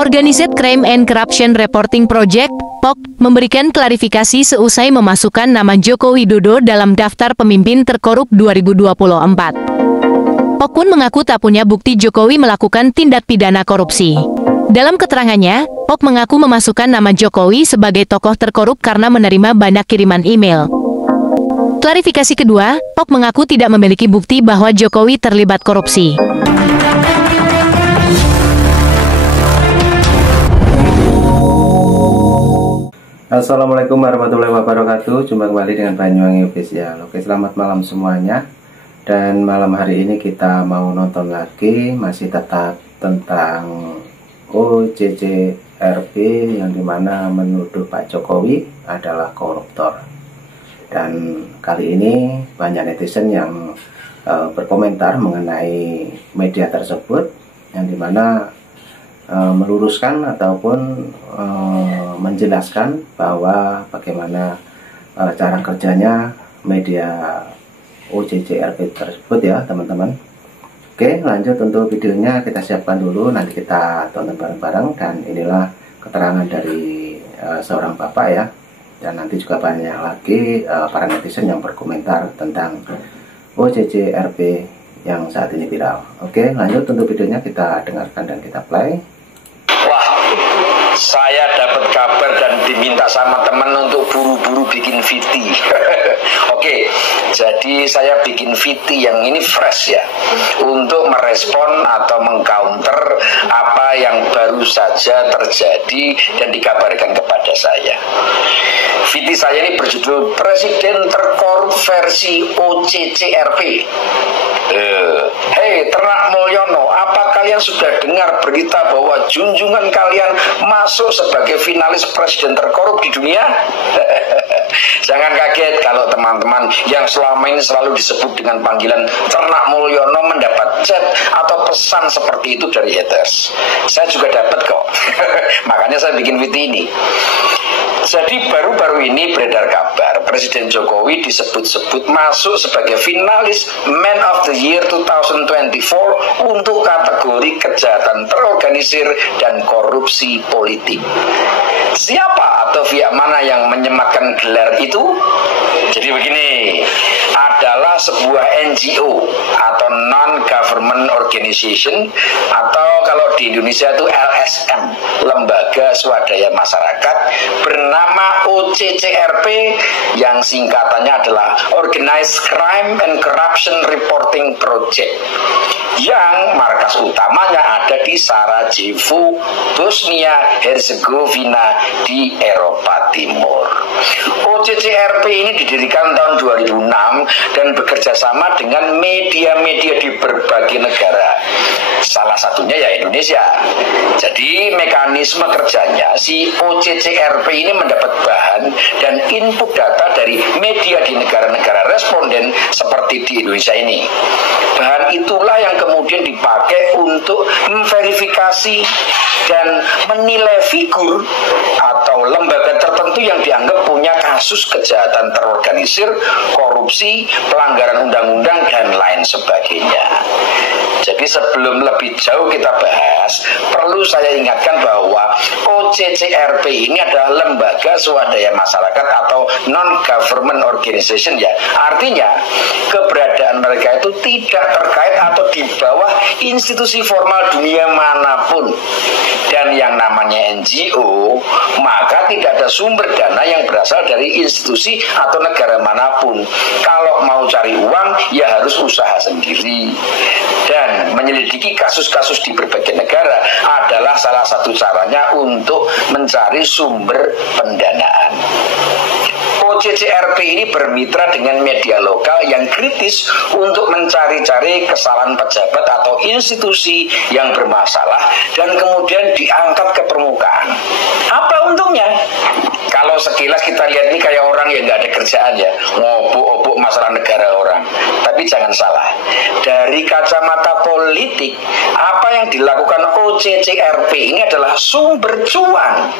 Organized Crime and Corruption Reporting Project, POC, memberikan klarifikasi seusai memasukkan nama Joko Widodo dalam daftar pemimpin terkorup 2024. POC pun mengaku tak punya bukti Jokowi melakukan tindak pidana korupsi. Dalam keterangannya, POC mengaku memasukkan nama Jokowi sebagai tokoh terkorup karena menerima banyak kiriman email. Klarifikasi kedua, POC mengaku tidak memiliki bukti bahwa Jokowi terlibat korupsi. Assalamualaikum warahmatullahi wabarakatuh. Jumpa kembali dengan Banyuwangi Official. Oke, selamat malam semuanya. Dan malam hari ini kita mau nonton lagi, masih tetap tentang OJJRP yang dimana menuduh Pak Jokowi adalah koruptor. Dan kali ini banyak netizen yang berkomentar mengenai media tersebut, yang dimana meluruskan ataupun menjelaskan bahwa bagaimana cara kerjanya media OJJRP tersebut ya teman-teman. Oke, lanjut untuk videonya kita siapkan dulu, nanti kita tonton bareng-bareng. Dan inilah keterangan dari seorang bapak ya. Dan nanti juga banyak lagi para netizen yang berkomentar tentang OJJRP yang saat ini viral. Oke, lanjut untuk videonya, kita dengarkan dan kita play. Saya dapat kabar dan diminta sama teman untuk buru-buru bikin VT. Oke, jadi saya bikin VT yang ini fresh ya, untuk merespon atau mengcounter apa yang baru saja terjadi dan dikabarkan kepada saya. VT saya ini berjudul Presiden Terkorup versi OJJRP. Hei Ternak Mulyono, apa kalian sudah dengar berita bahwa junjungan kalian masuk sebagai finalis presiden terkorup di dunia? Jangan kaget kalau teman-teman yang selama ini selalu disebut dengan panggilan Ternak Mulyono mendapat chat atau pesan seperti itu dari haters. Saya juga dapat kok. Makanya saya bikin video ini. Jadi baru-baru ini beredar kabar Presiden Jokowi disebut-sebut masuk sebagai finalis Man of the Year 2024 untuk kategori kejahatan terorganisir dan korupsi politik. Siapa atau pihak mana yang menyematkan gelar itu? Jadi begini, adalah sebuah NGO atau non-government organization, atau kalau di Indonesia itu LSM, Lembaga Swadaya Masyarakat, bernama OJJRP yang singkatannya adalah Organized Crime and Corruption Reporting Project, yang markas utamanya ada di Sarajevo, Bosnia Herzegovina di Eropa Timur. OJJRP ini didirikan tahun 2006 dan bekerja sama dengan media-media di berbagai negara, salah satunya ya Indonesia. Jadi mekanisme kerjanya, si OJJRP ini mendapat bahan dan input data dari media di negara-negara responden seperti di Indonesia ini. Bahan itulah yang kemudian dipakai untuk memverifikasi dan menilai figur atau lembaga tertentu yang dianggap punya kasus kejahatan terorganisir, korupsi, pelanggaran undang-undang, dan lain sebagainya. Jadi sebelum lebih jauh kita bahas, perlu saya ingatkan bahwa OJJRP ini adalah lembaga swadaya masyarakat atau non-government organization ya. Artinya keberadaan mereka itu tidak terkait atau di bawah institusi formal dunia manapun. Dan yang namanya NGO, maka tidak ada sumber dana yang berasal dari institusi atau negara manapun. Kalau mau cari uang, ya harus usaha sendiri. Dan menyelidiki kasus-kasus di berbagai negara adalah salah satu caranya untuk mencari sumber pendanaan. OJJRP ini bermitra dengan media lokal yang kritis untuk mencari-cari kesalahan pejabat atau institusi yang bermasalah dan kemudian diangkat ke permukaan. Apa untungnya? Kalau sekilas kita lihat ini kayak orang yang nggak ada kerjaan ya, ngobok-obok masalah negara orang. Tapi jangan salah, dari kacamata politik, apa yang dilakukan OJJRP ini adalah sumber cuan.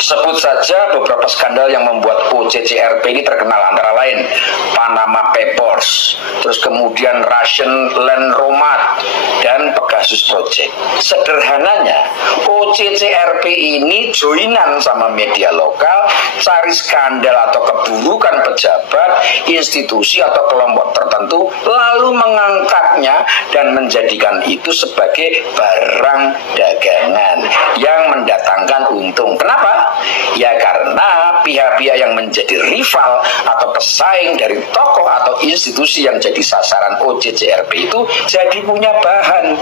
Sebut saja beberapa skandal yang membuat OJJRP ini terkenal, antara lain Panama Papers, terus kemudian Russian Land Romat, dan Pegasus Project. Sederhananya, OCCRP ini joinan sama media lokal, cari skandal atau keburukan pejabat, institusi atau kelompok tertentu, lalu mengangkatnya dan menjadikan itu sebagai barang dagangan yang mendatangkan untung. Kenapa? Ya karena pihak-pihak yang menjadi rival atau pesaing dari tokoh atau institusi yang jadi sasaran OCCRP itu jadi punya bahan,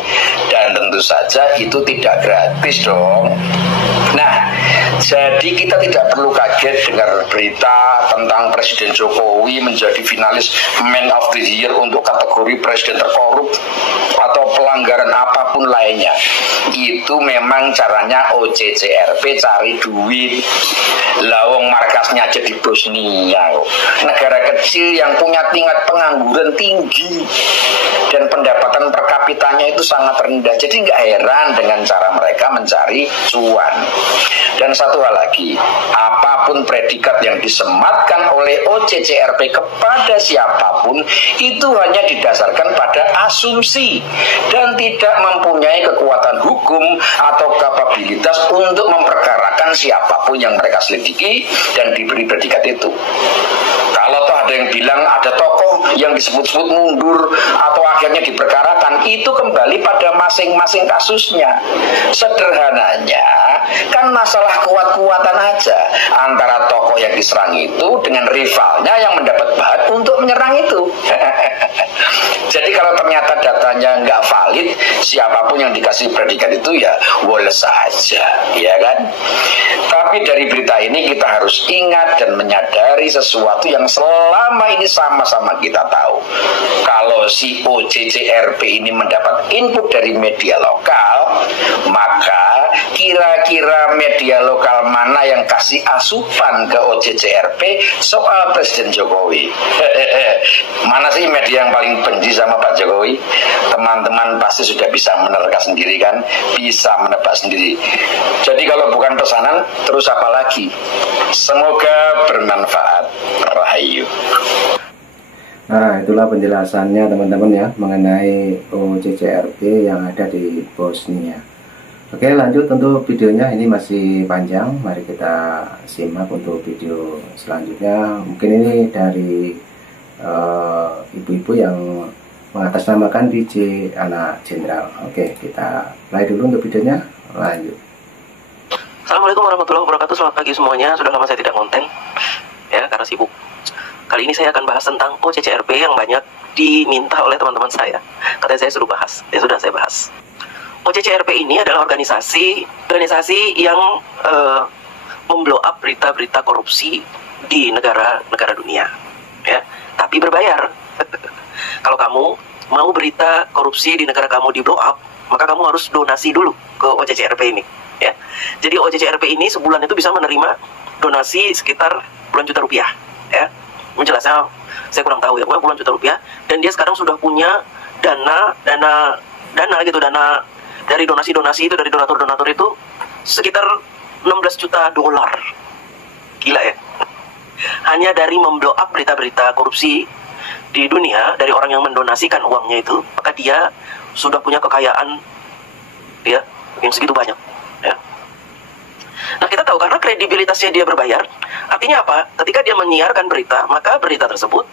dan tentu saja itu tidak gratis dong. Nah, jadi kita tidak perlu kaget dengar berita tentang Presiden Jokowi menjadi finalis Man of the Year untuk kategori presiden terkorup atau pelanggaran apapun lainnya. Itu memang caranya OCCRP cari duit. Lawang markasnya aja di Bosnia, negara kecil yang punya tingkat pengangguran tinggi dan pendapatan per kapitanya itu sangat rendah. Jadi nggak heran dengan cara mereka mencari cuan. Dan satu hal lagi, apapun predikat yang disematkan oleh OCCRP kepada siapapun itu hanya didasarkan pada asumsi dan tidak mempunyai kekuatan hukum atau kapabilitas untuk memperkarakan siapapun yang mereka selidiki dan diberi predikat itu. Kalau toh ada yang bilang ada tokoh yang disebut-sebut mundur atau akhirnya diperkarakan, itu kembali pada masing-masing kasusnya. Sederhananya, kan masalah kuat-kuatan aja antara tokoh yang diserang itu dengan rivalnya yang mendapat bahan untuk menyerang itu. Jadi kalau ternyata datanya nggak valid, siapapun yang dikasih predikat itu ya boleh saja, ya kan? Tapi dari berita ini kita harus ingat dan menyadari sesuatu yang selama ini sama-sama kita tahu. Kalau si OCCRP ini mendapat input dari media lokal, maka kira-kira media lokal mana yang kasih asupan ke OCCRP soal Presiden Jokowi? Mana sih media yang paling benci sama Pak Jokowi? Teman-teman pasti sudah bisa menerka sendiri kan? Bisa menebak sendiri. Jadi kalau bukan pesanan, terus apa lagi? Semoga bermanfaat. Rahayu. Nah, itulah penjelasannya teman-teman ya mengenai OCCRP yang ada di Bosnia. Oke, lanjut untuk videonya, ini masih panjang. Mari kita simak untuk video selanjutnya. Mungkin ini dari ibu-ibu yang mengatasnamakan DJ Anak Jenderal. Oke, kita play dulu untuk videonya. Lanjut. Assalamualaikum warahmatullahi wabarakatuh. Selamat pagi semuanya. Sudah lama saya tidak konten ya karena sibuk. Kali ini saya akan bahas tentang OCCRP yang banyak diminta oleh teman-teman saya. Katanya saya suruh bahas. Ya sudah, saya bahas. OCCRP ini adalah organisasi yang memblow up berita-berita korupsi di negara-negara dunia, ya. Tapi berbayar. Kalau kamu mau berita korupsi di negara kamu di blow up, maka kamu harus donasi dulu ke OCCRP ini, ya. Jadi OCCRP ini sebulan itu bisa menerima donasi sekitar puluhan juta rupiah, ya. Menjelasnya saya kurang tahu ya, puluhan juta rupiah. Dan dia sekarang sudah punya dana dari donasi-donasi itu, dari donatur-donatur itu sekitar 16 juta dolar. Gila ya. Hanya dari memblow up berita-berita korupsi di dunia, dari orang yang mendonasikan uangnya itu, maka dia sudah punya kekayaan ya yang segitu banyak, ya. Nah, kita tahu karena kredibilitasnya dia berbayar, artinya apa? Ketika dia menyiarkan berita, maka berita tersebut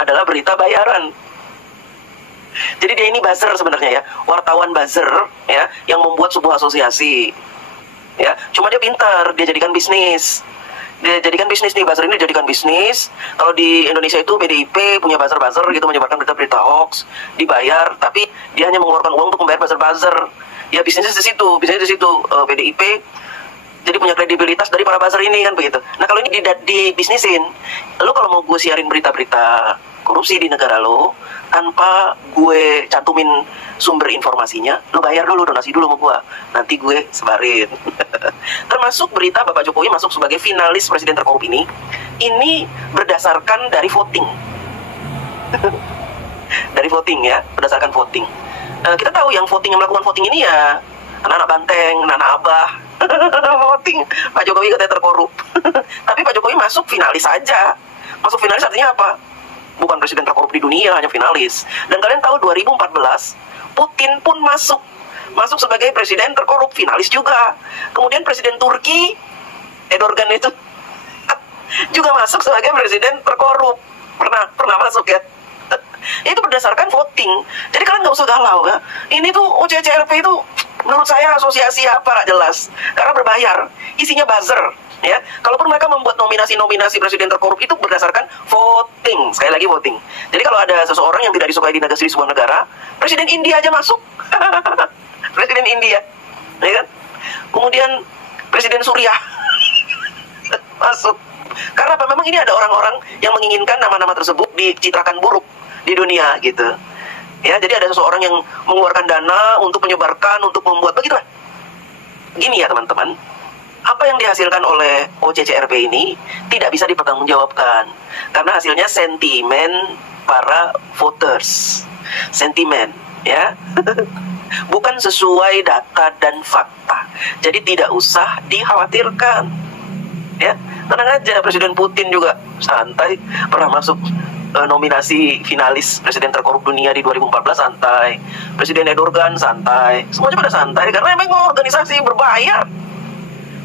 adalah berita bayaran. Jadi dia ini buzzer sebenarnya ya, wartawan buzzer ya, yang membuat sebuah asosiasi. Ya, cuma dia pintar, dia jadikan bisnis. Dia jadikan bisnis nih, buzzer ini dijadikan bisnis. Kalau di Indonesia itu PDIP punya buzzer-buzzer gitu, menyebarkan berita-berita hoax, dibayar, tapi dia hanya mengeluarkan uang untuk membayar buzzer-buzzer. Ya bisnisnya di situ, PDIP jadi punya kredibilitas dari para buzzer ini kan begitu. Nah kalau ini dibisnisin, lo kalau mau gue siarin berita-berita korupsi di negara lo tanpa gue cantumin sumber informasinya, lo bayar dulu, donasi dulu sama gue, nanti gue sebarin. Termasuk berita Bapak Jokowi masuk sebagai finalis presiden terkorup ini berdasarkan dari voting. Dari voting ya, berdasarkan voting. Kita tahu yang melakukan voting ini ya anak-anak Banteng, anak-anak Abah. Voting Pak Jokowi katanya terkorup. Tapi Pak Jokowi masuk finalis saja. Masuk finalis artinya apa? Bukan presiden terkorup di dunia, hanya finalis. Dan kalian tahu 2014 Putin pun masuk masuk sebagai presiden terkorup, finalis juga. Kemudian presiden Turki, Erdogan itu juga masuk sebagai presiden terkorup. Pernah masuk ya. Itu berdasarkan voting. Jadi kalian nggak usah galau ya. Ini tuh OCCRP itu menurut saya asosiasi apa nggak jelas. Karena berbayar, isinya buzzer. Ya, kalaupun mereka membuat nominasi presiden terkorup itu berdasarkan voting, sekali lagi voting. Jadi kalau ada seseorang yang tidak disukai di sebuah negara, presiden India aja masuk, presiden India, ya kan? Kemudian presiden Suriah masuk. Karena apa? Memang ini ada orang-orang yang menginginkan nama-nama tersebut dicitrakan buruk di dunia gitu. Ya, jadi ada seseorang yang mengeluarkan dana untuk menyebarkan, untuk membuat begitulah. Gini ya teman-teman, apa yang dihasilkan oleh OCCRP ini tidak bisa dipertanggungjawabkan karena hasilnya sentimen para voters, sentimen, ya, bukan sesuai data dan fakta. Jadi tidak usah dikhawatirkan, ya, tenang aja. Presiden Putin juga santai, pernah masuk nominasi finalis presiden terkorup dunia di 2014, santai. Presiden Erdogan santai, semuanya pada santai karena memang organisasi berbayar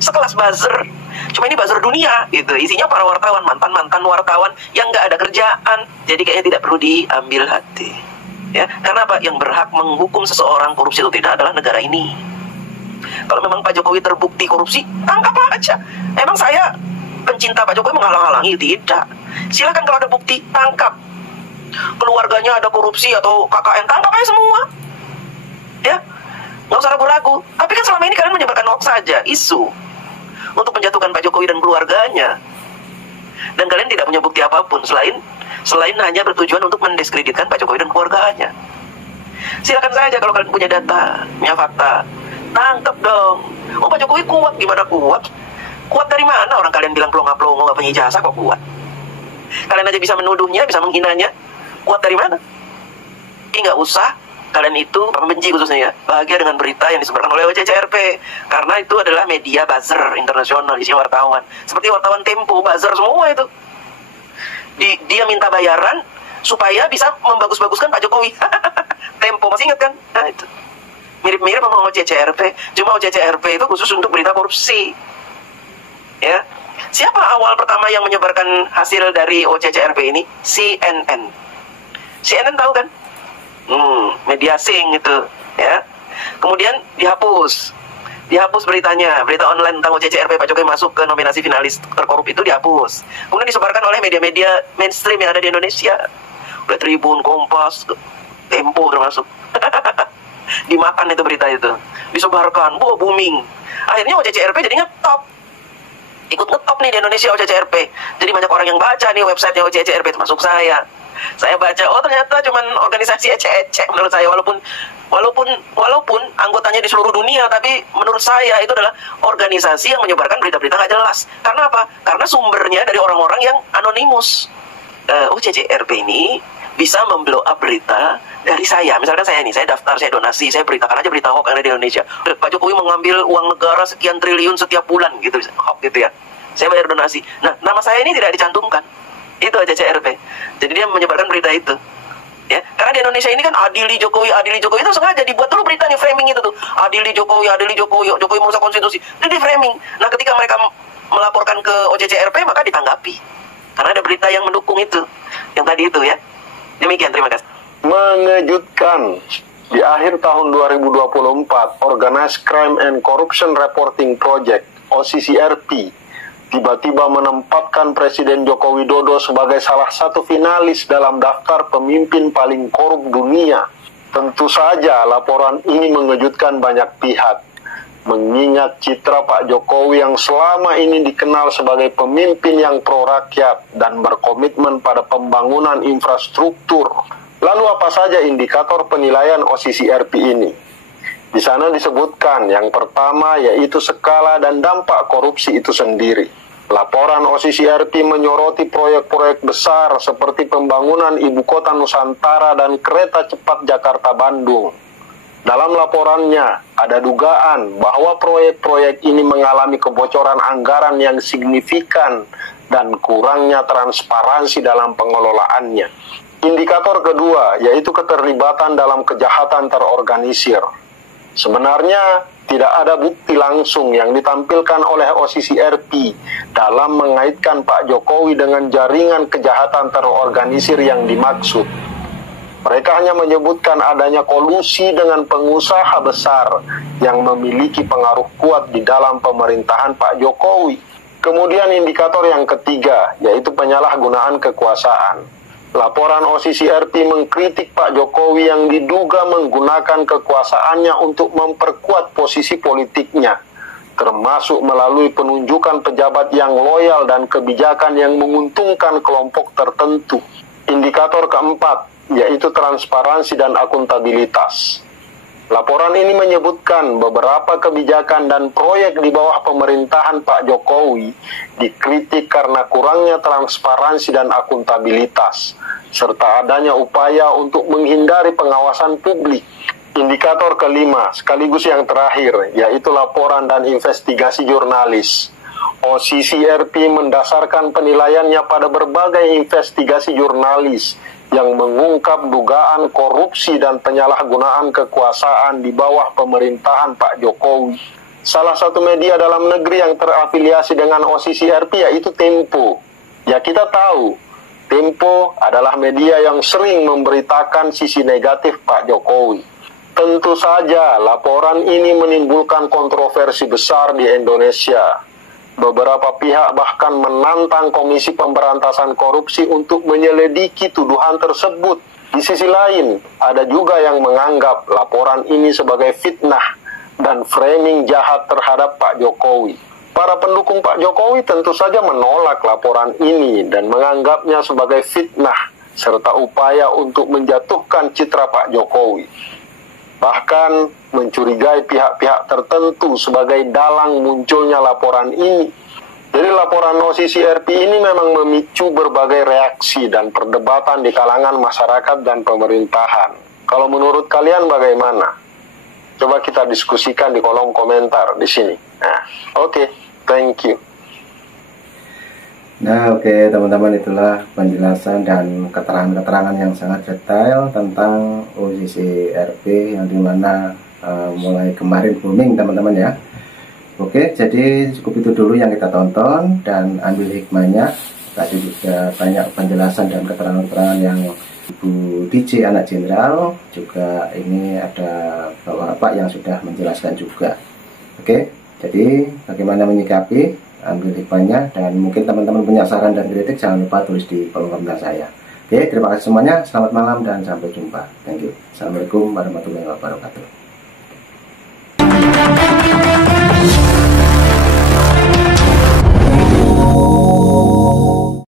sekelas buzzer. Cuma ini buzzer dunia gitu, isinya para wartawan, mantan wartawan yang nggak ada kerjaan. Jadi kayaknya tidak perlu diambil hati, ya. Karena apa? Yang berhak menghukum seseorang korupsi itu tidak adalah negara ini. Kalau memang Pak Jokowi terbukti korupsi, tangkap aja. Emang saya pencinta Pak Jokowi menghalang-halangi? Tidak. Silakan kalau ada bukti, tangkap. Keluarganya ada korupsi atau KKN, tangkap aja semua, ya. Nggak usah ragu-ragu. Tapi kan selama ini kalian menyebarkan hoax saja, isu untuk menjatuhkan Pak Jokowi dan keluarganya. Dan kalian tidak punya bukti apapun selain hanya bertujuan untuk mendiskreditkan Pak Jokowi dan keluarganya. Silakan saja kalau kalian punya data, punya fakta, tangkap dong. Oh, Pak Jokowi kuat, gimana kuat? Kuat dari mana? Orang kalian bilang pelongo-pelongo nggak punya ijazah kok kuat? Kalian aja bisa menuduhnya, bisa menghinanya. Kuat dari mana? Ini nggak usah kalian itu membenci khususnya ya, bahagia dengan berita yang disebarkan oleh OCCRP, karena itu adalah media buzzer internasional, isinya wartawan, seperti wartawan Tempo, buzzer semua itu. Dia minta bayaran supaya bisa membagus-baguskan Pak Jokowi. Tempo, masih ingat kan? Nah itu mirip-mirip sama OCCRP, cuma OCCRP itu khusus untuk berita korupsi, ya. Siapa awal pertama yang menyebarkan hasil dari OCCRP ini? CNN. CNN tahu kan? Media asing itu, ya. Kemudian dihapus beritanya, berita online tentang OCCRP Pak Jokowi masuk ke nominasi finalis terkorup itu dihapus. Kemudian disebarkan oleh media-media mainstream yang ada di Indonesia, oleh Tribun, Kompas, Tempo termasuk. Dimakan itu berita itu, disebarkan, booming. Akhirnya OCCRP jadi ngetop, ikut ngetop nih di Indonesia OCCRP. Jadi banyak orang yang baca nih websitenya OCCRP, termasuk saya. Saya baca, oh ternyata cuman organisasi ecek-ecek menurut saya, walaupun anggotanya di seluruh dunia, tapi menurut saya itu adalah organisasi yang menyebarkan berita-berita nggak jelas. Karena apa? Karena sumbernya dari orang-orang yang anonimus. OCCRP ini bisa memblow up berita dari saya. Misalkan saya nih, saya daftar, saya donasi, saya beritakan aja berita hoax yang ada di Indonesia. Pak Jokowi mengambil uang negara sekian triliun setiap bulan gitu, hoax gitu ya. Saya bayar donasi. Nah, nama saya ini tidak dicantumkan. Itu aja CRP. Jadi dia menyebarkan berita itu, ya. Karena di Indonesia ini kan adili Jokowi itu sengaja dibuat dulu beritanya, framing itu tuh. Adili Jokowi, Jokowi merusak konstitusi. Itu di framing. Nah, ketika mereka melaporkan ke OCCRP maka ditanggapi. Karena ada berita yang mendukung itu. Yang tadi itu ya. Demikian, terima kasih. Mengejutkan. Di akhir tahun 2024, Organized Crime and Corruption Reporting Project (OCCRP) tiba-tiba menempatkan Presiden Joko Widodo sebagai salah satu finalis dalam daftar pemimpin paling korup dunia. Tentu saja laporan ini mengejutkan banyak pihak, mengingat citra Pak Jokowi yang selama ini dikenal sebagai pemimpin yang pro-rakyat dan berkomitmen pada pembangunan infrastruktur. Lalu apa saja indikator penilaian OCCRP ini? Di sana disebutkan yang pertama yaitu skala dan dampak korupsi itu sendiri. Laporan OCCRP menyoroti proyek-proyek besar seperti pembangunan Ibu Kota Nusantara dan kereta cepat Jakarta-Bandung. Dalam laporannya ada dugaan bahwa proyek-proyek ini mengalami kebocoran anggaran yang signifikan dan kurangnya transparansi dalam pengelolaannya. Indikator kedua yaitu keterlibatan dalam kejahatan terorganisir. Sebenarnya tidak ada bukti langsung yang ditampilkan oleh OCCRP dalam mengaitkan Pak Jokowi dengan jaringan kejahatan terorganisir yang dimaksud. Mereka hanya menyebutkan adanya kolusi dengan pengusaha besar yang memiliki pengaruh kuat di dalam pemerintahan Pak Jokowi. Kemudian indikator yang ketiga, yaitu penyalahgunaan kekuasaan. Laporan OCCRP mengkritik Pak Jokowi yang diduga menggunakan kekuasaannya untuk memperkuat posisi politiknya, termasuk melalui penunjukan pejabat yang loyal dan kebijakan yang menguntungkan kelompok tertentu. Indikator keempat, yaitu transparansi dan akuntabilitas. Laporan ini menyebutkan beberapa kebijakan dan proyek di bawah pemerintahan Pak Jokowi dikritik karena kurangnya transparansi dan akuntabilitas, serta adanya upaya untuk menghindari pengawasan publik. Indikator kelima, sekaligus yang terakhir, yaitu laporan dan investigasi jurnalis. OCCRP mendasarkan penilaiannya pada berbagai investigasi jurnalis yang mengungkap dugaan korupsi dan penyalahgunaan kekuasaan di bawah pemerintahan Pak Jokowi. Salah satu media dalam negeri yang terafiliasi dengan OCCRP yaitu Tempo. Ya, kita tahu, Tempo adalah media yang sering memberitakan sisi negatif Pak Jokowi. Tentu saja laporan ini menimbulkan kontroversi besar di Indonesia. Beberapa pihak bahkan menantang Komisi Pemberantasan Korupsi untuk menyelidiki tuduhan tersebut. Di sisi lain, ada juga yang menganggap laporan ini sebagai fitnah dan framing jahat terhadap Pak Jokowi. Para pendukung Pak Jokowi tentu saja menolak laporan ini dan menganggapnya sebagai fitnah serta upaya untuk menjatuhkan citra Pak Jokowi. Bahkan mencurigai pihak-pihak tertentu sebagai dalang munculnya laporan ini. Jadi laporan OCCRP ini memang memicu berbagai reaksi dan perdebatan di kalangan masyarakat dan pemerintahan. Kalau menurut kalian bagaimana? Coba kita diskusikan di kolom komentar di sini. Nah, oke, thank you. Nah, oke teman-teman, itulah penjelasan dan keterangan-keterangan yang sangat detail tentang OCCRP yang dimana mulai kemarin booming teman-teman ya. Oke, jadi cukup itu dulu yang kita tonton dan ambil hikmahnya. Tadi juga banyak penjelasan dan keterangan-keterangan yang Ibu DJ anak jenderal, juga ini ada Bapak yang sudah menjelaskan juga. Oke, jadi bagaimana menyikapi, ambil hikmahnya, dan mungkin teman-teman punya saran dan kritik jangan lupa tulis di kolom komentar saya. Oke, terima kasih semuanya, selamat malam dan sampai jumpa. Thank you. Assalamualaikum warahmatullahi wabarakatuh.